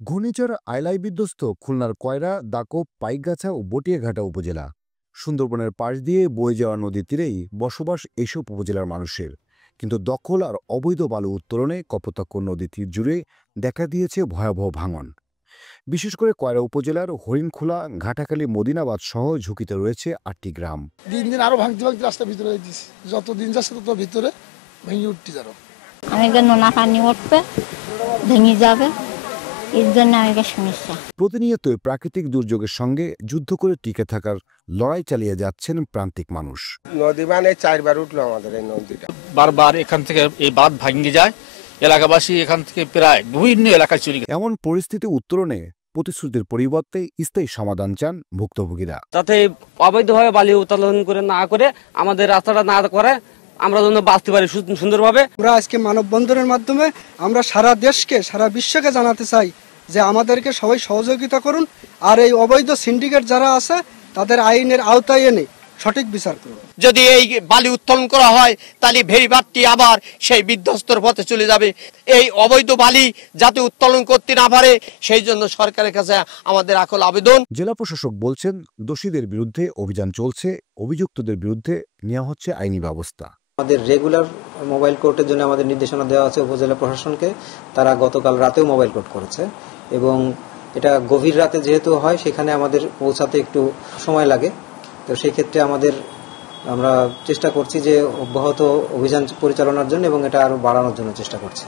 ঘূর্ণিঝড় আইলাই বিধ্বস্ত খুলনার কয়রা, দাকব, পাইকগাছা ও বটিয়াঘাটা উপজেলা। সুন্দরবনের পাশ দিয়ে বয়ে যাওয়া নদীর তীরেই বসবাস এইসব উপজেলার মানুষের। কিন্তু দখল আর অবৈধ বালু উত্তোলনে কপোতাক্ষ নদী তীর জুড়ে দেখা দিয়েছে ভয়াবহ ভাঙন। বিশেষ করে কয়রা উপজেলার হরিণখোলা, ঘাটাখালী, মদিনাবাদ সহ ঝুঁকিতে রয়েছে 8টি গ্রাম। দিন দিন আরো ভাঙতে ভাঙতে রাস্তা ভিতরে দিচ্ছে, যত দিন যাচ্ছে তত ভিতরে ভেঙে উঠতে যাবে। অনেকটা নোনা পানি উঠবে, ভেঙে যাবে, এর জন্য অনেকের সমস্যা। প্রতিনিয়তই প্রাকৃতিক দুর্যোগের সঙ্গে যুদ্ধ করে টিকে থাকার লড়াই চালিয়ে যাচ্ছেন প্রান্তিক মানুষ। নদী মানে 4 বার উঠলো আমাদের এই নদীটা। বারবার এখান থেকে এই বাঁধ ভাঙে যায়, এলাকাবাসী এখান থেকে প্রায় বিভিন্ন এলাকায় চলে গেছে। এমন পরিস্থিতি উত্তরণে প্রতিশ্রুতির পরিবর্তে স্থায়ী সমাধান চান ভুক্তভোগীরা। যাতে অবৈধভাবে বালি উত্তোলন করে না করে আমাদের রাস্তাটা না করে আমরা যেন বাঁচতে পারি সুন্দরভাবে। আমরা আজকে মানববন্ধনের মাধ্যমে আমরা সারা দেশকে, সারা বিশ্বকে জানাতে চাই যে আমাদেরকে সবাই সহযোগিতা করুন, আর এই অবৈধ সিন্ডিকেট যারা আছে তাদের আইনের আওতায় এনে সঠিক বিচার করুন। যদি এই বালি উত্তোলন করা হয় তাহলে ভেরিবাদটি আবার সেই বিধ্বস্তর পথে চলে যাবে। এই অবৈধ বালি যাতে উত্তোলন করতে না পারে সেই জন্য সরকারের কাছে আমাদের আকুল আবেদন। জেলা প্রশাসক বলছেন, দোষীদের বিরুদ্ধে অভিযান চলছে, অভিযুক্তদের বিরুদ্ধে নেওয়া হচ্ছে আইনি ব্যবস্থা। আমাদের রেগুলার মোবাইল কোর্টের জন্য আমাদের নির্দেশনা দেওয়া আছে উপজেলা প্রশাসনকে। তারা গতকাল রাতেও মোবাইল কোর্ট করেছে এবং এটা গভীর রাতে যেহেতু হয় সেখানে আমাদের পৌঁছাতে একটু সময় লাগে। তো সেই ক্ষেত্রে আমরা চেষ্টা করছি যে অব্যাহত অভিযান পরিচালনার জন্য এবং এটা আরো বাড়ানোর জন্য চেষ্টা করছি।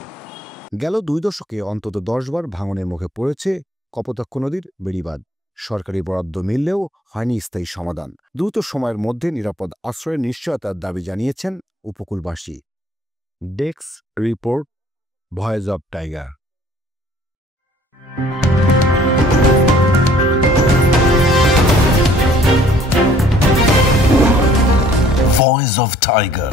গেল 2 দশকে অন্তত 10 বার ভাঙনের মুখে পড়েছে কপোতাক্ষ নদীর বেড়িবাঁধ। সরকারি বরাদ্দ মিললেও হয়নি স্থায়ী সমাধান। দ্রুত সময়ের মধ্যে নিরাপদ আশ্রয়ের নিশ্চয়তার দাবি জানিয়েছেন উপকূলবাসী। Desk report, Voice of Tiger. Voice of Tiger.